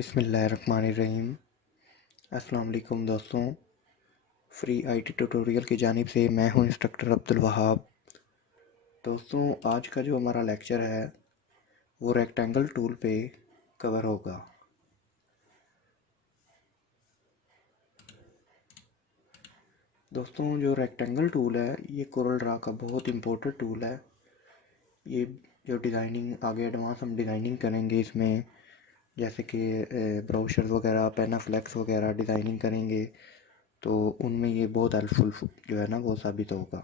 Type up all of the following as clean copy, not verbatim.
बिस्मिल्लाहिर्रहमानिर्रहीम। अस्सलाम वालेकुम दोस्तों। फ्री आईटी ट्यूटोरियल की जानिब से मैं हूं इंस्ट्रक्टर अब्दुल वहाब। दोस्तों, आज का जो हमारा लेक्चर है वो रेक्टेंगल टूल पे कवर होगा। दोस्तों, जो रेक्टेंगल टूल है ये कोरल ड्रा का बहुत इम्पोर्टेंट टूल है। ये जो डिज़ाइनिंग आगे एडवांस हम डिज़ाइनिंग करेंगे इसमें, जैसे कि ब्राउज़र वगैरह, पेनाफ्लेक्स वगैरह डिज़ाइनिंग करेंगे तो उनमें ये बहुत हेल्पफुल जो है ना वो साबित होगा।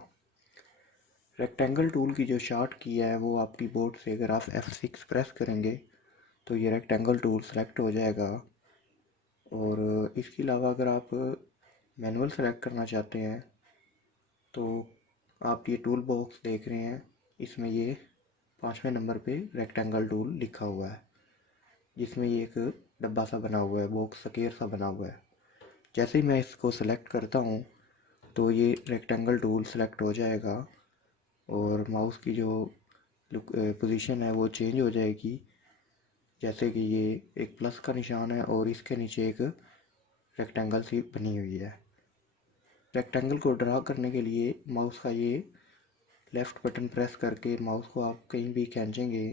रेक्टेंगल टूल की जो शार्ट की है वो आपकी बोर्ड से अगर आप F6 प्रेस करेंगे तो ये रेक्टेंगल टूल सेलेक्ट हो जाएगा। और इसके अलावा अगर आप मैनुअल सेलेक्ट करना चाहते हैं तो आप ये टूल बॉक्स देख रहे हैं, इसमें ये 5वें नंबर पे रेक्टेंगल टूल लिखा हुआ है, जिसमें ये एक डब्बा सा बना हुआ है, बॉक्स स्क्वायर सा बना हुआ है। जैसे ही मैं इसको सेलेक्ट करता हूँ तो ये रेक्टेंगल टूल सेलेक्ट हो जाएगा और माउस की जो पोजीशन है वो चेंज हो जाएगी। जैसे कि ये एक प्लस का निशान है और इसके नीचे एक रेक्टेंगल सी बनी हुई है। रेक्टेंगल को ड्रा करने के लिए माउस का ये लेफ़्ट बटन प्रेस करके माउस को आप कहीं भी खींचेंगे,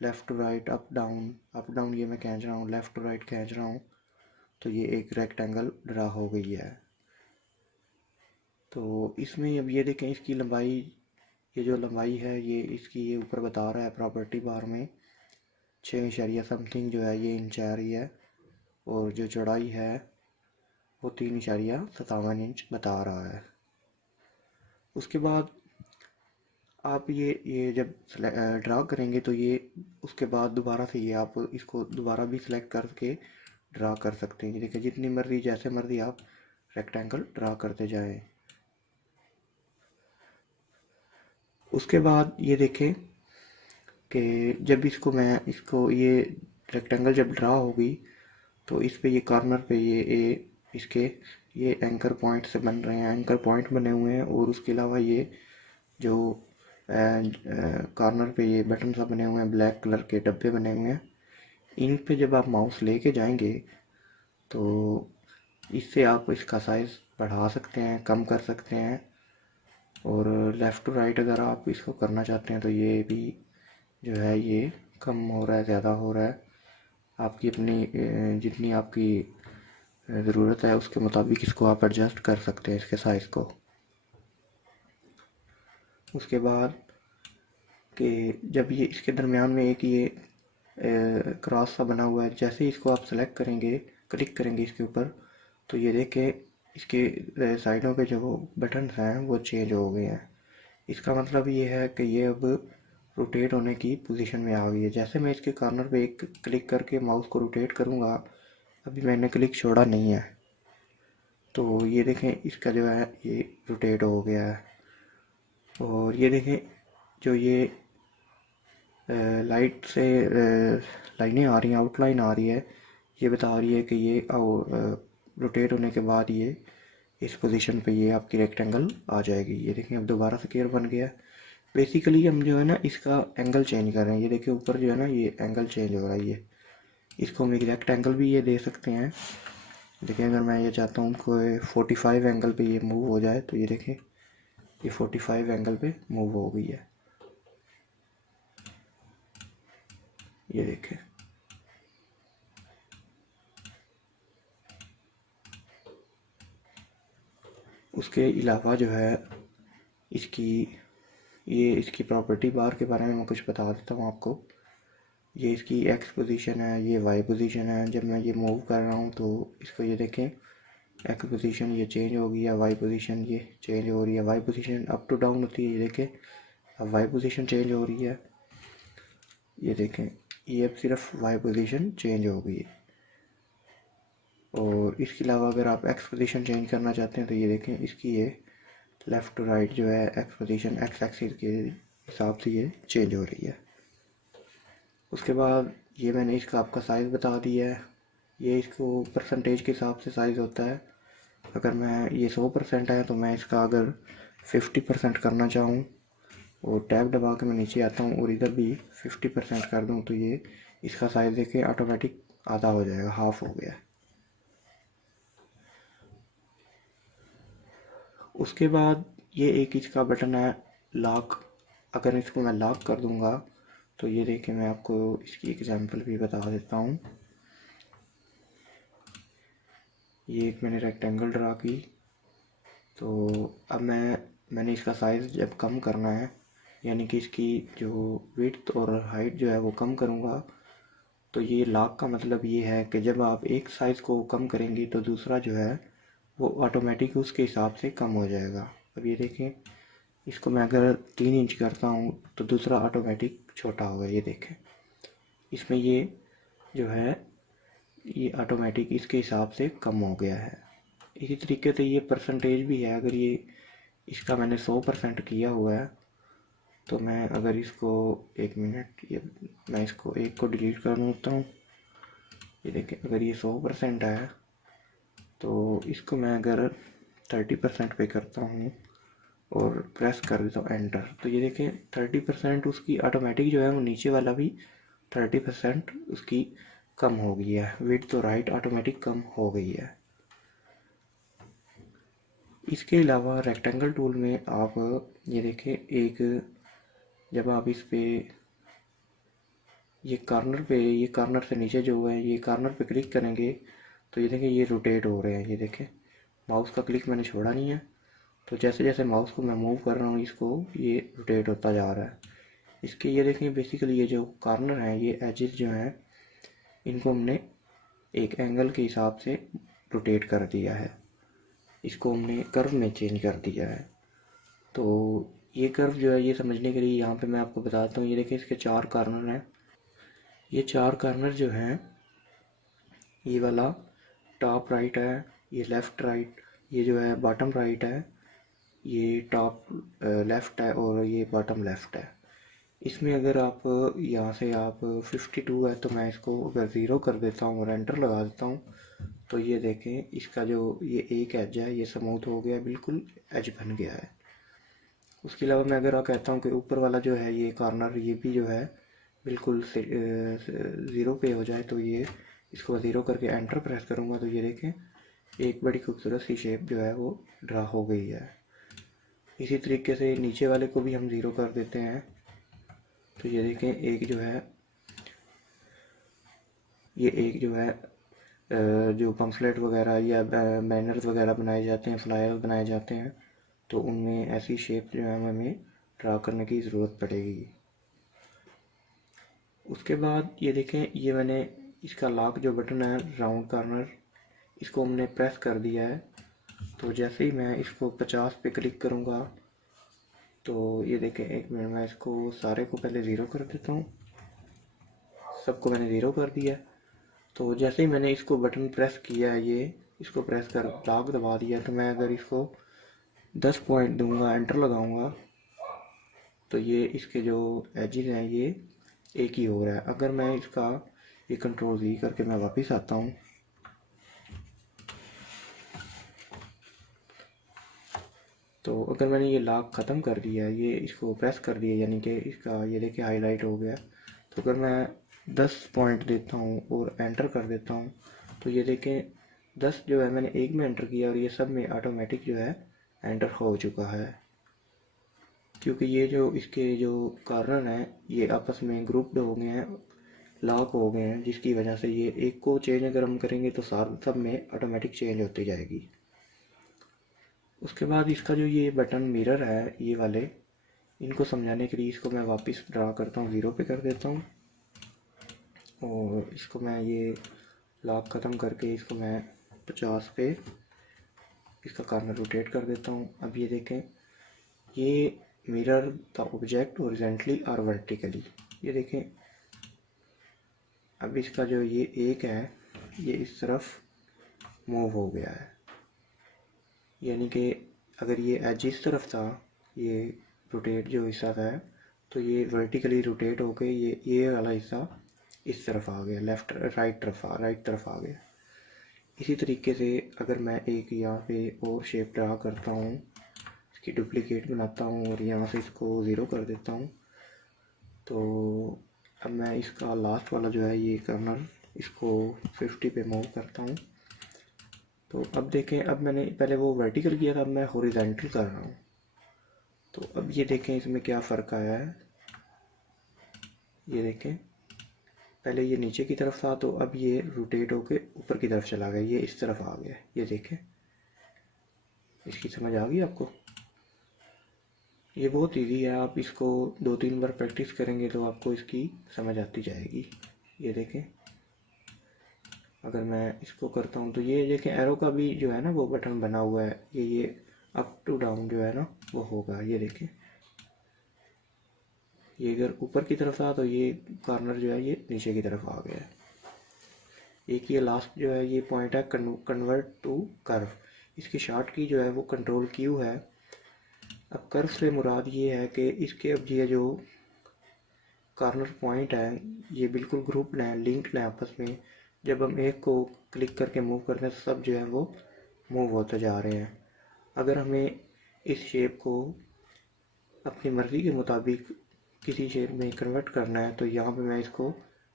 left to right, up down ये मैं खींच रहा हूँ, लेफ़्ट टू राइट खींच रहा हूँ, तो ये एक रेक्टेंगल ड्रा हो गई है। तो इसमें अब ये देखें, इसकी लंबाई, ये जो लंबाई है ये इसकी ये ऊपर बता रहा है प्रॉपर्टी बार में 6 समथिंग जो है ये इंच आ रही है, और जो चौड़ाई है वो 3.57 इंच बता रहा है। उसके बाद आप ये जब ड्रा करेंगे तो ये उसके बाद दोबारा से ये आप इसको दोबारा भी सिलेक्ट करके ड्रा कर सकते हैं। देखिए, जितनी मर्जी जैसे मर्जी आप रेक्टेंगल ड्रा करते जाएं। उसके बाद ये देखें कि जब इसको ये रेक्टेंगल जब ड्रा होगी तो इस पे ये कॉर्नर पे इसके ये एंकर पॉइंट से बन रहे हैं, एंकर पॉइंट बने हुए हैं। और उसके अलावा ये जो कॉर्नर पे ये बटन सा बने हुए हैं, ब्लैक कलर के डब्बे बने हुए हैं, इन पे जब आप माउस लेके जाएंगे तो इससे आप इसका साइज़ बढ़ा सकते हैं, कम कर सकते हैं। और लेफ़्ट टू राइट अगर आप इसको करना चाहते हैं तो ये भी जो है ये कम हो रहा है, ज़्यादा हो रहा है। आपकी अपनी जितनी आपकी ज़रूरत है उसके मुताबिक इसको आप एडजस्ट कर सकते हैं, इसके साइज़ को। उसके बाद कि जब ये इसके दरमियान में एक ये क्रॉस सा बना हुआ है, जैसे ही इसको आप सेलेक्ट करेंगे, क्लिक करेंगे इसके ऊपर, तो ये देखें इसके साइडों पे जो बटन हैं वो चेंज हो गए हैं। इसका मतलब ये है कि ये अब रोटेट होने की पोजीशन में आ गई है। जैसे मैं इसके कॉर्नर पे एक क्लिक करके माउस को रोटेट करूँगा, अभी मैंने क्लिक छोड़ा नहीं है, तो ये देखें इसका जो है ये रोटेट हो गया है। और ये देखें जो ये लाइट से लाइनें आ रही हैं, आउटलाइन आ रही है, ये बता रही है कि ये रोटेट होने के बाद ये इस पोजीशन पे ये आपकी रेक्टेंगल आ जाएगी। ये देखें अब दोबारा से स्क्वायर बन गया। बेसिकली हम जो है ना इसका एंगल चेंज कर रहे हैं। ये देखिए ऊपर जो है ना ये एंगल चेंज हो रहा है। ये इसको हम एग्जैक्ट एंगल भी ये दे सकते हैं। देखिए अगर मैं ये चाहता हूँ कोई 45 एंगल पे ये मूव हो जाए तो ये देखें ये 45 एंगल पे मूव हो गई है। ये देखें, उसके अलावा जो है इसकी प्रॉपर्टी बार के बारे में मैं कुछ बता देता हूँ आपको। ये इसकी एक्स पोजीशन है, ये वाई पोजीशन है। जब मैं ये मूव कर रहा हूँ तो इसको ये देखें, एक्स पोजीशन ये चेंज हो गई है, वाई पोजीशन ये चेंज हो रही है। Y position up to down होती है, ये देखें अब वाई पोजीशन चेंज हो रही है। ये देखें ये अब सिर्फ वाई पोजीशन चेंज हो गई है। और इसके अलावा अगर आप एक्स पोजीशन चेंज करना चाहते हैं तो ये देखें इसकी ये लेफ़्ट टू राइट जो है एक्स पोजीशन एक्स एक्सिस के हिसाब से ये चेंज हो रही है। उसके बाद ये मैंने इसका आपका साइज़ बता दिया है। ये इसको परसेंटेज के हिसाब से साइज़ होता है। अगर मैं ये 100% है तो मैं इसका अगर 50% करना चाहूँ और टैब दबा के मैं नीचे आता हूँ और इधर भी 50% कर दूँ तो ये इसका साइज़ देखें ऑटोमेटिक आधा हो जाएगा, हाफ हो गया। उसके बाद ये एक इसका बटन है लॉक, अगर इसको मैं लॉक कर दूंगा तो ये देखिए मैं आपको इसकी एग्जांपल भी बता देता हूँ। ये एक मैंने रेक्टेंगल ड्रा की, तो अब मैंने इसका साइज़ जब कम करना है, यानी कि इसकी जो विड्थ और हाइट जो है वो कम करूँगा, तो ये लॉक का मतलब ये है कि जब आप एक साइज़ को कम करेंगे तो दूसरा जो है वो ऑटोमेटिक उसके हिसाब से कम हो जाएगा। अब ये देखें, इसको मैं अगर 3 इंच करता हूँ तो दूसरा ऑटोमेटिक छोटा होगा। ये देखें, इसमें ये जो है ये ऑटोमेटिक इसके हिसाब से कम हो गया है। इसी तरीके से ये परसेंटेज भी है, अगर ये इसका मैंने 100% किया हुआ है, तो मैं अगर इसको 1 मिनट, ये मैं इसको एक को डिलीट कर देता हूँ। ये देखें, अगर ये 100% है तो इसको मैं अगर 30% पे करता हूँ और प्रेस कर देता हूँ एंटर, तो ये देखें 30% उसकी ऑटोमेटिक जो है वो नीचे वाला भी 30% उसकी कम हो गई है, विड्थ तो राइट ऑटोमेटिक कम हो गई है। इसके अलावा रेक्टेंगल टूल में आप ये देखें, एक जब आप इस पे ये कॉर्नर से नीचे जो है ये कॉर्नर पे क्लिक करेंगे तो ये देखें ये रोटेट हो रहे हैं। ये देखें, माउस का क्लिक मैंने छोड़ा नहीं है, तो जैसे जैसे माउस को मैं मूव कर रहा हूँ इसको ये रोटेट होता जा रहा है। इसके ये देखें बेसिकली ये जो कॉर्नर है, ये एजेस जो हैं, इनको हमने एक एंगल के हिसाब से रोटेट कर दिया है, इसको हमने कर्व में चेंज कर दिया है। तो ये कर्व जो है ये समझने के लिए यहाँ पे मैं आपको बताता हूँ। ये देखें, इसके 4 कॉर्नर हैं। ये 4 कॉर्नर जो हैं, ये वाला टॉप राइट है, ये लेफ़्ट राइट, ये जो है बॉटम राइट है, ये टॉप लेफ़्ट है और ये बॉटम लेफ़्ट है। इसमें अगर आप यहाँ से आप 52 है तो मैं इसको अगर 0 कर देता हूँ और एंटर लगा देता हूँ तो ये देखें इसका जो ये एक एज है ये स्मूथ हो गया, बिल्कुल एज बन गया है। उसके अलावा मैं अगर कहता हूँ कि ऊपर वाला जो है ये कॉर्नर ये भी जो है बिल्कुल 0 पे हो जाए, तो ये इसको 0 करके एंटर प्रेस करूँगा तो ये देखें एक बड़ी खूबसूरत सी शेप जो है वो ड्रा हो गई है। इसी तरीके से नीचे वाले को भी हम 0 कर देते हैं, तो ये देखें एक जो है ये एक जो है जो पम्फलेट वगैरह या बैनर्स वगैरह बनाए जाते हैं, फ्लायर बनाए जाते हैं, तो उनमें ऐसी शेप जो है हमें ड्रा करने की ज़रूरत पड़ेगी। उसके बाद ये देखें, ये मैंने इसका लॉक जो बटन है राउंड कॉर्नर, इसको हमने प्रेस कर दिया है। तो जैसे ही मैं इसको 50 पे क्लिक करूँगा तो ये देखें, एक मिनट मैं इसको सारे को पहले 0 कर देता हूँ। सबको मैंने 0 कर दिया। तो जैसे ही मैंने इसको बटन प्रेस किया है, ये इसको प्रेस कर लॉक दबा दिया, तो मैं अगर इसको 10 पॉइंट दूंगा, एंटर लगाऊंगा, तो ये इसके जो एजेस हैं ये एक ही हो रहा है। अगर मैं इसका ये कंट्रोल V करके मैं वापस आता हूँ, तो अगर मैंने ये लॉक ख़त्म कर दिया, ये इसको प्रेस कर दिया, यानी कि इसका ये देखिए हाईलाइट हो गया, तो अगर मैं 10 पॉइंट देता हूँ और एंटर कर देता हूँ तो ये देखें 10 जो है मैंने एक में एंटर किया और ये सब में ऑटोमेटिक जो है एंटर हो चुका है, क्योंकि ये जो इसके जो कॉर्नर हैं ये आपस में ग्रुप्ड हो गए हैं, लॉक हो गए हैं, जिसकी वजह से ये एक को चेंज अगर हम करेंगे तो सब में ऑटोमेटिक चेंज होती जाएगी। उसके बाद इसका जो ये बटन मिरर है ये वाले, इनको समझाने के लिए इसको मैं वापस ड्रा करता हूँ, 0 पे कर देता हूँ और इसको मैं ये लॉक ख़त्म करके इसको मैं 50 पे इसका कॉर्नर रोटेट कर देता हूँ। अब ये देखें, ये मिरर द ऑब्जेक्ट हॉरिजॉन्टली और वर्टिकली, ये देखें अब इसका जो ये एक है ये इस तरफ मूव हो गया है, यानी कि अगर ये एज इस तरफ था, ये रोटेट जो हिस्सा था, तो ये वर्टिकली रोटेट होकर ये वाला हिस्सा इस तरफ आ गया, राइट तरफ आ गया। इसी तरीके से अगर मैं एक यहाँ पे और शेप ड्रा करता हूँ, इसकी डुप्लीकेट बनाता हूँ और यहाँ से इसको 0 कर देता हूँ, तो अब मैं इसका लास्ट वाला जो है ये कॉर्नर इसको 50 पे मूव करता हूँ। तो अब देखें, अब मैंने पहले वो वर्टिकल किया था, अब मैं हॉरिजॉन्टल कर रहा हूँ। तो अब ये देखें इसमें क्या फ़र्क आया है। ये देखें, पहले ये नीचे की तरफ था, तो अब ये रोटेट होके ऊपर की तरफ चला गया, ये इस तरफ आ गया। ये देखें, इसकी समझ आ गई आपको। ये बहुत इजी है, आप इसको 2-3 बार प्रैक्टिस करेंगे तो आपको इसकी समझ आती जाएगी। ये देखें, अगर मैं इसको करता हूँ तो ये देखें, एरो का भी जो है ना वो बटन बना हुआ है, ये अप टू डाउन जो है ना वो होगा। ये देखें, ये अगर ऊपर की तरफ था तो ये कॉर्नर जो है ये नीचे की तरफ आ गया है। एक ये लास्ट जो है ये पॉइंट है कन्वर्ट टू कर्व, इसकी शॉर्ट की जो है वो कंट्रोल क्यू है। अब कर्व से मुराद ये है कि इसके अब ये जो कॉर्नर पॉइंट है ये बिल्कुल ग्रुप्ड हैं, लिंक्ड हैं आपस में। जब हम एक को क्लिक करके मूव करते हैं तो सब जो है वो मूव होते जा रहे हैं। अगर हमें इस शेप को अपनी मर्ज़ी के मुताबिक किसी शेप में कन्वर्ट करना है तो यहाँ पे मैं इसको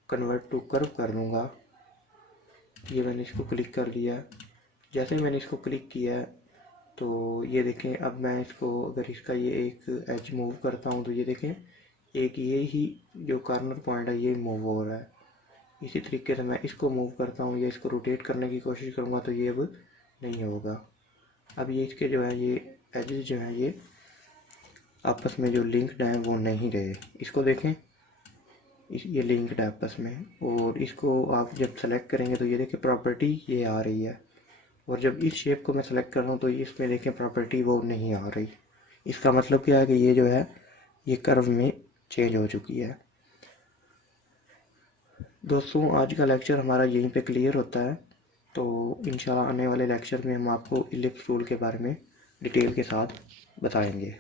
कन्वर्ट टू कर्व कर दूँगा। ये मैंने इसको क्लिक कर दिया। जैसे मैंने इसको क्लिक किया तो ये देखें, अब मैं इसको अगर इसका ये एक एज मूव करता हूँ तो ये देखें, एक ये ही जो कॉर्नर पॉइंट है ये मूव हो रहा है। इसी तरीके से मैं इसको मूव करता हूँ या इसको रोटेट करने की कोशिश करूँगा तो ये अब नहीं होगा। अब ये इसके जो है ये एजेस जो हैं ये आपस में जो लिंक्ड हैं वो नहीं रहे। इसको देखें, ये लिंक्ड है आपस में, और इसको आप जब सेलेक्ट करेंगे तो ये देखें प्रॉपर्टी ये आ रही है, और जब इस शेप को मैं सेलेक्ट कर रहा हूँ तो इसमें देखें प्रॉपर्टी वो नहीं आ रही। इसका मतलब क्या है कि ये जो है ये कर्व में चेंज हो चुकी है। दोस्तों, आज का लेक्चर हमारा यहीं पे क्लियर होता है। तो इंशाल्लाह आने वाले लेक्चर में हम आपको इलिप्स टूल के बारे में डिटेल के साथ बताएंगे।